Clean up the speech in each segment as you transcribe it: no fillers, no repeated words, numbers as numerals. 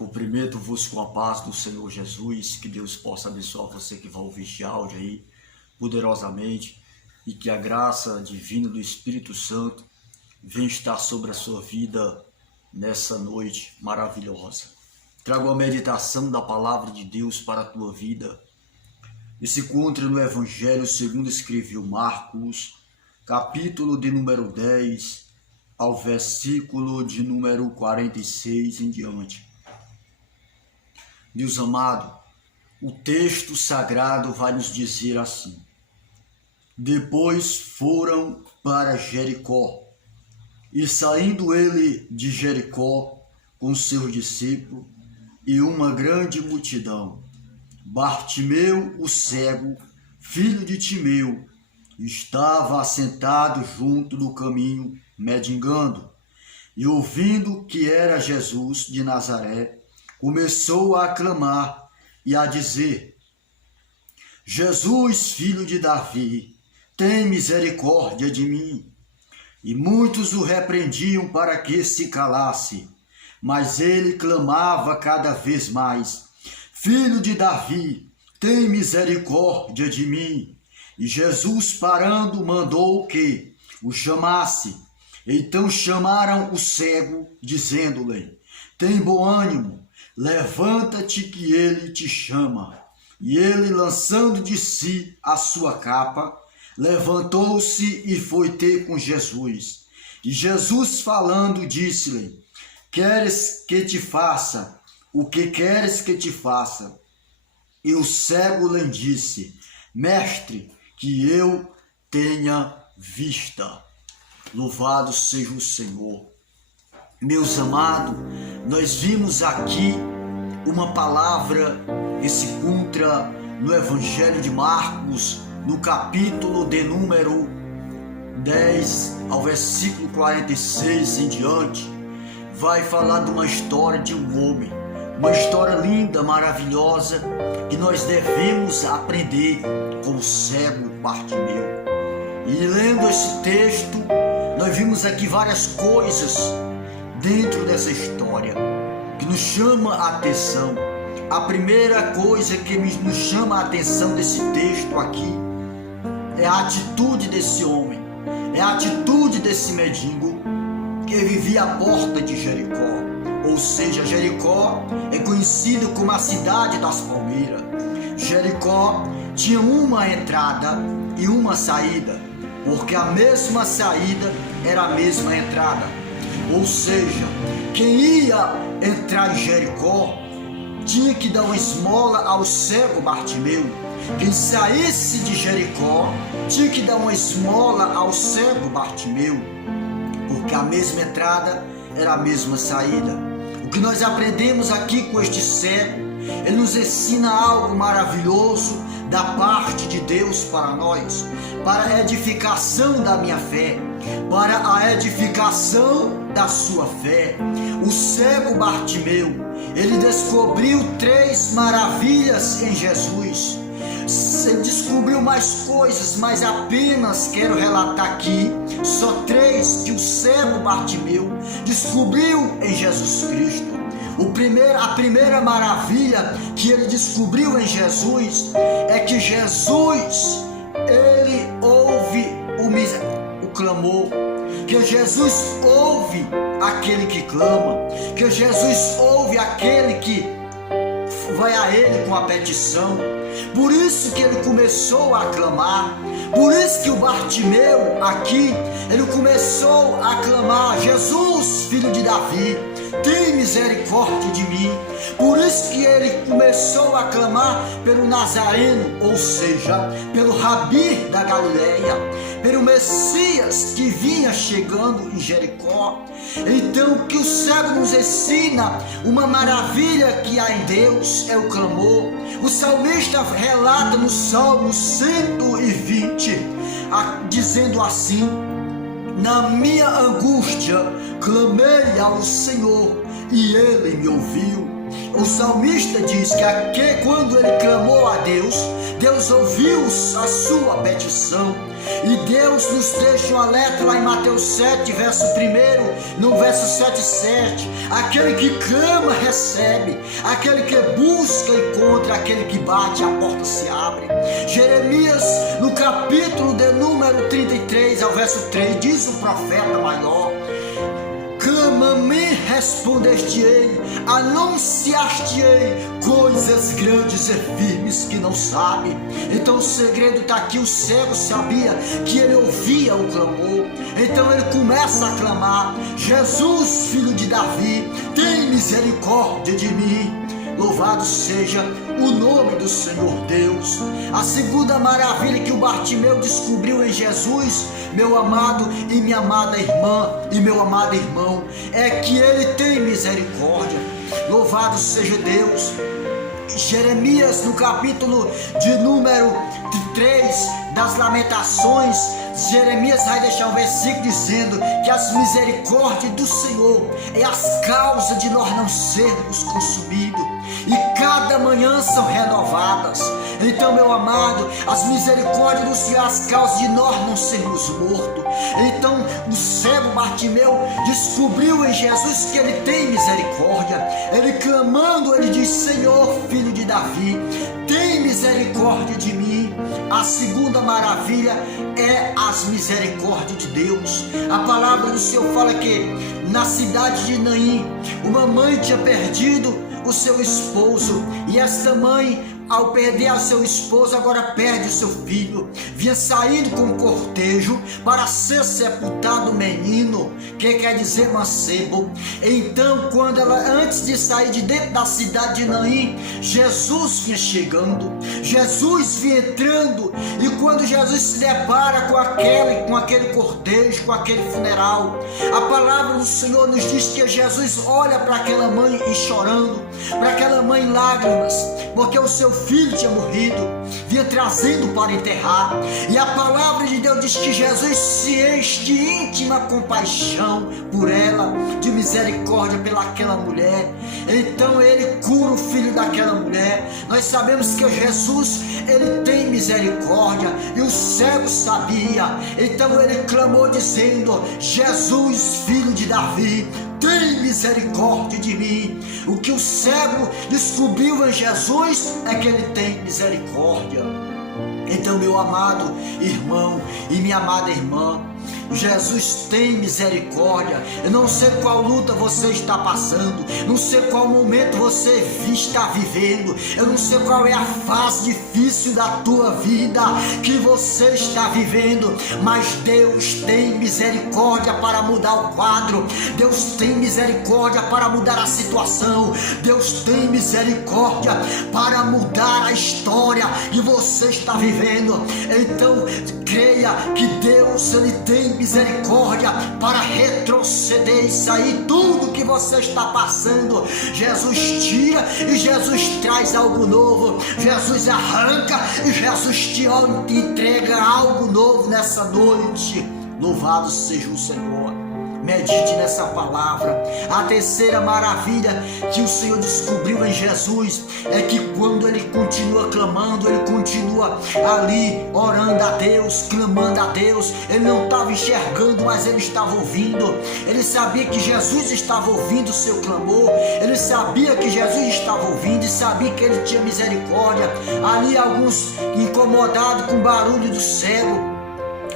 Cumprimento-vos com a paz do Senhor Jesus, que Deus possa abençoar você que vai ouvir este áudio aí poderosamente e que a graça divina do Espírito Santo venha estar sobre a sua vida nessa noite maravilhosa. Trago a meditação da palavra de Deus para a tua vida e se encontra no Evangelho segundo escreveu Marcos, capítulo de número 10 ao versículo de número 46 em diante. Deus amado, o texto sagrado vai nos dizer assim: depois foram para Jericó, e saindo ele de Jericó com seus discípulos e uma grande multidão, Bartimeu, o cego, filho de Timeu, estava assentado junto do caminho, mendigando, e ouvindo que era Jesus de Nazaré, começou a clamar e a dizer: Jesus, filho de Davi, tem misericórdia de mim. E muitos o repreendiam para que se calasse, mas ele clamava cada vez mais: Filho de Davi, tem misericórdia de mim. E Jesus, parando, mandou que o chamasse. Então chamaram o cego, dizendo-lhe: tem bom ânimo, levanta-te que ele te chama. E ele, lançando de si a sua capa, levantou-se e foi ter com Jesus. E Jesus, falando, disse-lhe: queres que te faça? O que queres que te faça? E o cego lhe disse: Mestre, que eu tenha vista. Louvado seja o Senhor. Meus amados, nós vimos aqui uma palavra que se encontra no Evangelho de Marcos, no capítulo de número 10 ao versículo 46 em diante. Vai falar de uma história de um homem, uma história linda, maravilhosa, que nós devemos aprender com o cego Bartimeu. E lendo esse texto, nós vimos aqui várias coisas dentro dessa história que nos chama a atenção. A primeira coisa que nos chama a atenção desse texto aqui é a atitude desse homem, é a atitude desse mendigo que vivia à porta de Jericó. Ou seja, Jericó é conhecido como a cidade das palmeiras. Jericó tinha uma entrada e uma saída, porque a mesma saída era a mesma entrada. Ou seja, quem ia entrar em Jericó tinha que dar uma esmola ao cego Bartimeu. Quem saísse de Jericó tinha que dar uma esmola ao cego Bartimeu, porque a mesma entrada era a mesma saída. O que nós aprendemos aqui com este cego, ele nos ensina algo maravilhoso da parte de Deus para nós, para a edificação da minha fé, para a edificação da sua fé. O cego Bartimeu, ele descobriu 3 maravilhas em Jesus. Ele descobriu mais coisas, mas apenas quero relatar aqui só 3 que o cego Bartimeu descobriu em Jesus Cristo. A primeira maravilha que ele descobriu em Jesus é que Jesus, ele ouve o clamor, que Jesus ouve aquele que clama, que Jesus ouve aquele que vai a ele com a petição. Por isso que ele começou a clamar, por isso que o Bartimeu aqui, ele começou a clamar: Jesus, filho de Davi, tem misericórdia de mim. Por isso que ele começou a clamar pelo Nazareno, ou seja, pelo Rabi da Galileia, pelo Messias que vinha chegando em Jericó. Então, o que o cego nos ensina, uma maravilha que há em Deus é o clamor. O salmista relata no Salmo 120, dizendo assim: na minha angústia clamei ao Senhor e ele me ouviu. O salmista diz que quando ele clamou a Deus, Deus ouviu a sua petição. E Deus nos deixa um alerta lá em Mateus 7, verso 1, no verso 7, aquele que clama recebe, aquele que busca encontra, aquele que bate a porta se abre. Jeremias, no capítulo de número 33, ao verso 3, diz o profeta maior: clama-me, responder-te-ei, anunciar-te-ei coisas grandes e firmes que não sabe. Então o segredo está aqui. O cego sabia que ele ouvia o clamor, então ele começa a clamar: Jesus, filho de Davi, tem misericórdia de mim. Louvado seja o nome do Senhor Deus. A segunda maravilha que o Bartimeu descobriu em Jesus, meu amado e minha amada irmã e meu amado irmão, é que ele tem misericórdia. Louvado seja Deus. Jeremias, no capítulo de número 3 das Lamentações, Jeremias vai deixar um versículo dizendo que as misericórdias do Senhor é as causas de nós não sermos consumidos, e cada manhã são renovadas. Então, meu amado, as misericórdias do Senhor, as causas de nós não sermos mortos. Então, o cego Bartimeu descobriu em Jesus que ele tem misericórdia. Ele clamando, ele diz: Senhor, filho de Davi, tem misericórdia de mim. A segunda maravilha é as misericórdias de Deus. A palavra do Senhor fala que na cidade de Naim, uma mãe tinha perdido o seu esposo, e esta mãe, ao perder o seu esposo, agora perde o seu filho. Vinha saindo com um cortejo para ser sepultado o menino, que quer dizer mancebo. Então, quando ela, antes de sair de dentro da cidade de Naim, Jesus vinha chegando, Jesus vinha entrando, e quando Jesus se depara com aquele cortejo, com aquele funeral, a palavra do Senhor nos diz que Jesus olha para aquela mãe e chorando, para aquela mãe em lágrimas, porque o seu filho tinha morrido, vinha trazendo para enterrar. E a palavra de Deus diz que Jesus se enche de íntima compaixão por ela, de misericórdia pelaquela mulher. Então ele cura o filho daquela mulher. Nós sabemos que Jesus, ele tem misericórdia, e o cego sabia. Então ele clamou dizendo: Jesus, filho de Davi, tem misericórdia de mim. O que o cego descobriu em Jesus é que ele tem misericórdia. Então, meu amado irmão e minha amada irmã, Jesus tem misericórdia. Eu não sei qual luta você está passando, não sei qual momento você está vivendo, eu não sei qual é a fase difícil da tua vida que você está vivendo, mas Deus tem misericórdia para mudar o quadro, Deus tem misericórdia para mudar a situação, Deus tem misericórdia para mudar a história que você está vivendo. Então creia que Deus, ele tem misericórdia para retroceder e sair tudo que você está passando. Jesus tira e Jesus traz algo novo. Jesus arranca e Jesus te entrega algo novo nessa noite. Louvado seja o Senhor. Medite nessa palavra. A terceira maravilha que o Senhor descobriu em Jesus é que quando ele continua clamando, ele continua ali orando a Deus, clamando a Deus, ele não estava enxergando, mas ele estava ouvindo. Ele sabia que Jesus estava ouvindo o seu clamor, ele sabia que Jesus estava ouvindo e sabia que ele tinha misericórdia. Ali alguns incomodados com o barulho do cego,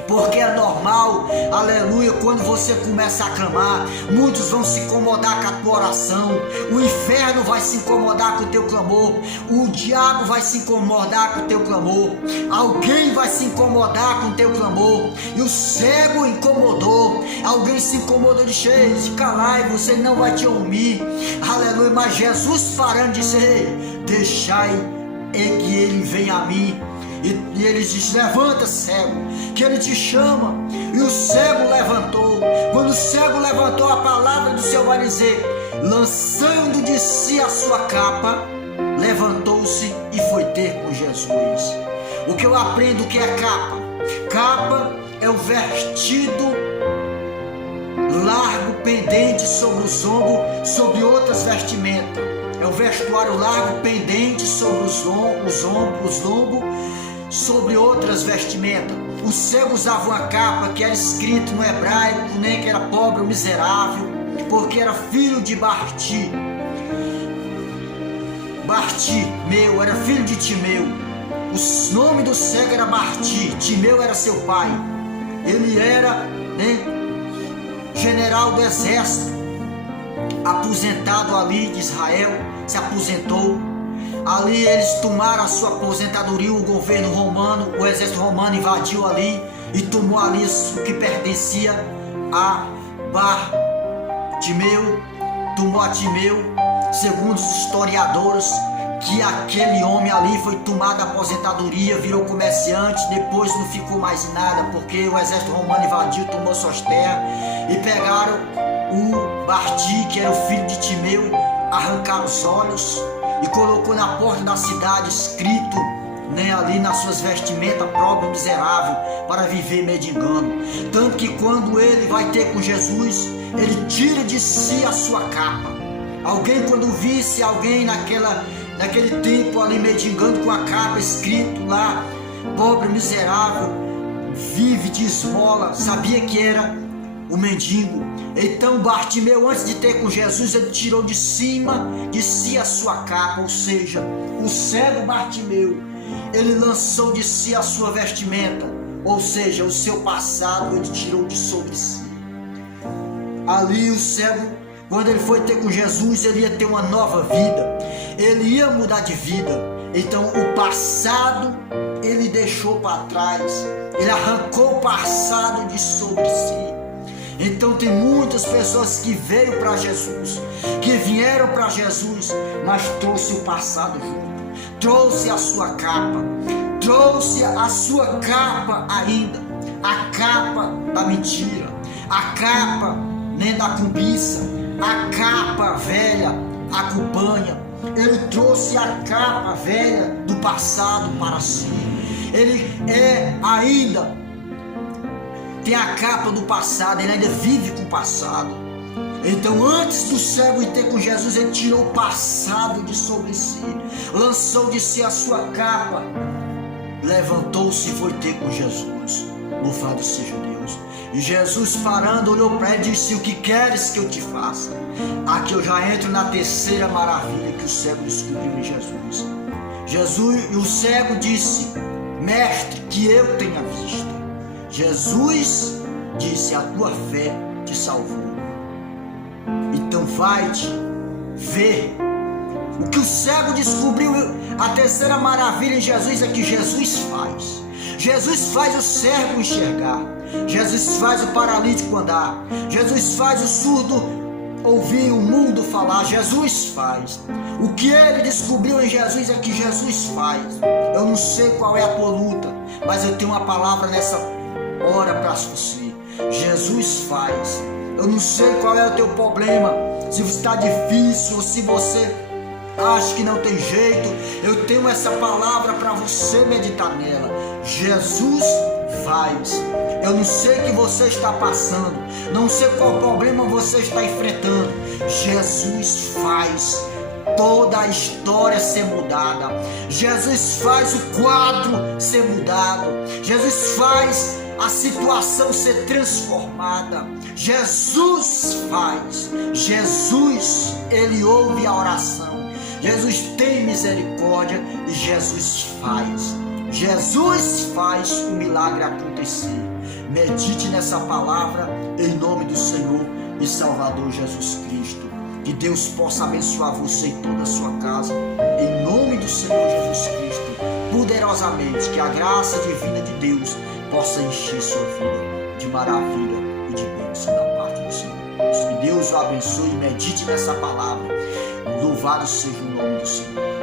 porque é normal, aleluia, quando você começa a clamar, muitos vão se incomodar com a tua oração, o inferno vai se incomodar com o teu clamor, o diabo vai se incomodar com o teu clamor, alguém vai se incomodar com o teu clamor, e o cego incomodou, alguém se incomodou de calar, e você não vai te ouvir, aleluia, mas Jesus parando disse: deixai que ele venha a mim. E ele diz: levanta, cego, que ele te chama. E o cego levantou. Quando o cego levantou, a palavra do Senhor vai dizer: lançando de si a sua capa, levantou-se e foi ter com Jesus. O que eu aprendo que é capa? Capa é o vestido largo, pendente sobre os ombros, sobre outras vestimentas. É o vestuário largo, pendente sobre os ombros, sobre outras vestimentas. O cego usava uma capa que era escrito no hebraico, né, que era pobre ou miserável, porque era filho de Bartimeu, era filho de Timeu. O nome do cego era Timeu era seu pai. Ele era, né, general do exército, aposentado ali de Israel, se aposentou. Ali eles tomaram a sua aposentadoria, o governo romano, o exército romano invadiu ali e tomou ali o que pertencia a Bartimeu, tomou a Timeu. Segundo os historiadores, que aquele homem ali foi tomado a aposentadoria, virou comerciante, depois não ficou mais nada, porque o exército romano invadiu, tomou suas terras e pegaram o Barti, que era o filho de Timeu, arrancaram os olhos e colocou na porta da cidade escrito, né, ali nas suas vestimentas, pobre miserável, para viver mendigando. Tanto que quando ele vai ter com Jesus, ele tira de si a sua capa. Alguém, quando visse alguém naquele tempo ali mendigando com a capa escrito lá, pobre miserável, vive de esmola, sabia que era o mendigo. Então Bartimeu, antes de ter com Jesus, ele tirou de cima de si a sua capa, ou seja, o cego Bartimeu, ele lançou de si a sua vestimenta, ou seja, o seu passado ele tirou de sobre si. Ali o cego, quando ele foi ter com Jesus, ele ia ter uma nova vida, ele ia mudar de vida. Então o passado ele deixou para trás, ele arrancou o passado de sobre si. Então tem muitas pessoas que veio para Jesus, que vieram para Jesus, mas trouxe o passado junto, trouxe a sua capa, ainda, a capa da mentira, a capa, né, da cobiça, a capa velha, a cubanha. Ele trouxe a capa velha do passado para si. Ele ainda tem a capa do passado, ele ainda vive com o passado. Então, antes do cego ir ter com Jesus, ele tirou o passado de sobre si, lançou de si a sua capa, levantou-se e foi ter com Jesus. Louvado seja Deus. E Jesus, parando, olhou para ele e disse: o que queres que eu te faça? Aqui eu já entro na terceira maravilha que o cego descobriu em Jesus. E o cego disse: mestre, que eu tenha visto. Jesus disse: a tua fé te salvou. Então vai-te ver. O que o cego descobriu, a terceira maravilha em Jesus é que Jesus faz. Jesus faz o cego enxergar. Jesus faz o paralítico andar. Jesus faz o surdo ouvir, o mundo falar. Jesus faz. O que ele descobriu em Jesus é que Jesus faz. Eu não sei qual é a tua luta, mas eu tenho uma palavra nessa hora para você. Jesus faz. Eu não sei qual é o teu problema, se está difícil ou se você acha que não tem jeito. Eu tenho essa palavra para você meditar nela. Jesus faz. Eu não sei o que você está passando, não sei qual problema você está enfrentando. Jesus faz toda a história ser mudada. Jesus faz o quadro ser mudado. Jesus faz a situação ser transformada. Jesus faz. Jesus, ele ouve a oração. Jesus tem misericórdia e Jesus faz. Jesus faz o milagre acontecer. Medite nessa palavra em nome do Senhor e Salvador Jesus Cristo. Que Deus possa abençoar você e toda a sua casa em nome do Senhor Jesus Cristo, poderosamente. Que a graça divina de Deus possa encher sua vida de maravilha e de bênção da parte do Senhor Deus. Que Deus o abençoe e medite nessa palavra. Louvado seja o nome do Senhor.